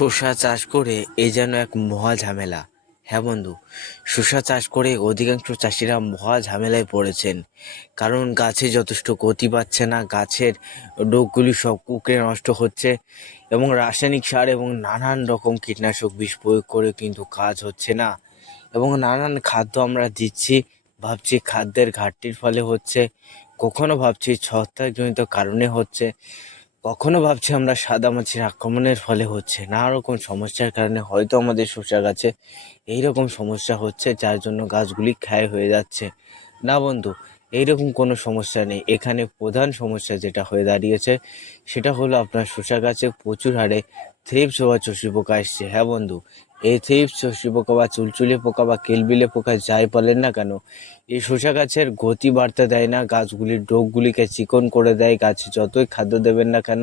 শসা চাষ করে এ যেন এক মহা ঝামেলা। হ্যাঁ বন্ধু, শসা চাষ করে অধিকাংশ চাষিরা মহা ঝামেলায় পড়েছেন। কারণ গাছে যথেষ্ট গতি পাচ্ছে না, গাছের ডোকগুলি সব কুকড়ে নষ্ট হচ্ছে এবং রাসায়নিক সার এবং নানান রকম কীটনাশক বিষ প্রয়োগ করে কিন্তু কাজ হচ্ছে না। এবং নানান খাদ্য আমরা দিচ্ছি, ভাবছি খাদ্যের ঘাটতির ফলে হচ্ছে, কখনো ভাবছি ছত্রাকজনিত কারণে হচ্ছে। কখনো ভাবছি আমরা সাদা মাছির আক্রমণের ফলে হচ্ছে নানা রকম সমস্যার কারণে হয়তো আমাদের শসা গাছে এইরকম সমস্যা হচ্ছে যার জন্য গাছগুলি ক্ষয় হয়ে যাচ্ছে। না বন্ধু, এইরকম কোনো সমস্যা নেই। এখানে প্রধান সমস্যা যেটা হয়ে দাঁড়িয়েছে, সেটা হলো আপনার শসা গাছে প্রচুর হারে থ্রিপস বা চষি পোকা এসছে। হ্যাঁ বন্ধু, এই থ্রিপস চষি পোকা বা চুলচুলি পোকা বা কেলবিলে পোকা যাই বলেন না কেন, এই শসা গাছের গতি বাড়তে দেয় না, গাছগুলির ডোকগুলিকে চিকন করে দেয়, গাছে যতই খাদ্য দেবেন না কেন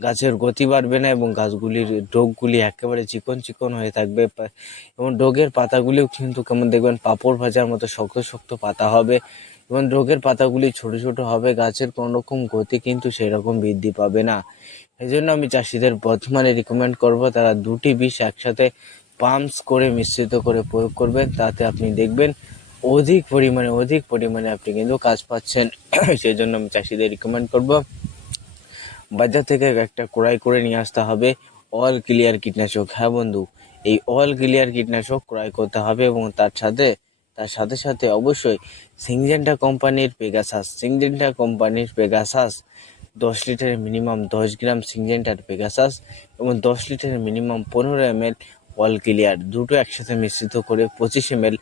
গাছের গতি বাড়বে না এবং গাছগুলির ডোকগুলি একেবারে চিকন চিকন হয়ে থাকবে। এবং ডোগের পাতাগুলিও কিন্তু কেমন দেখবেন পাঁপড় ভাজার মতো শক্ত শক্ত পাতা হবে। এবং ডোগের পাতাগুলি ছোট ছোট হবে, গাছের কোনো রকম গতি কিন্তু সেই রকম বৃদ্ধি পাবে না। এই জন্য আমি চাষিদের বর্তমানে রিকমেন্ড করব তারা দুটি বিষ একসাথে পাম্পস করে মিশ্রিত করে প্রয়োগ করবেন। তাতে আপনি দেখবেন অধিক পরিমাণে অধিক পরিমাণে আপনি কিন্তু কাজ পাচ্ছেন। সেই জন্য আমি চাষিদের রিকমেন্ড করব। বাজার থেকে একটা ক্রয় করে নিয়ে আসতে হবে। অল ক্লিয়ার কীটনাশক। হ্যাঁ বন্ধু, এই অল ক্লিয়ার কীটনাশক ক্রয় করতে হবে এবং তার সাথে তার সাথে সাথে অবশ্যই সিংজেন্টা কোম্পানির পেগাসাস সিংজেন্টা কোম্পানির পেগাসাস দশ লিটারের মিনিমাম দশ গ্রাম সিংজেন্টার পেগাসাস এবং দশ লিটারের মিনিমাম পনেরো এম এল অল ক্লিয়ার দুটো একসাথে মিশ্রিত করে পঁচিশ এম এল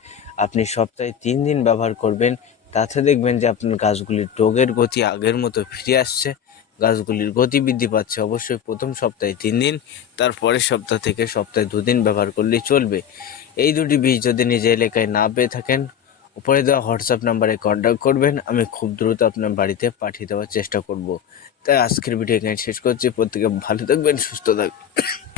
আপনি সপ্তাহে তিন দিন ব্যবহার করবেন। তাতে দেখবেন যে আপনার গাছগুলির রোগের গতি আগের মতো ফিরে আসছে। গাছগুলির গতি বৃদ্ধি পাচ্ছে। অবশ্যই প্রথম সপ্তাহে তিন দিন তার পরের সপ্তাহ থেকে সপ্তাহে দুদিন ব্যবহার করলে চলবে। এই দুটি বীজ যদি নিজের এলাকায় না পেয়ে থাকেন, উপরে দেওয়া হোয়াটসঅ্যাপ নাম্বারে কন্ট্যাক্ট করবেন। আমি খুব দ্রুত আপনার বাড়িতে পাঠিয়ে দেওয়ার চেষ্টা করব। তাই আজকের ভিডিও এখানে শেষ করছি। প্রত্যেকে ভালো থাকবেন, সুস্থ থাকবেন।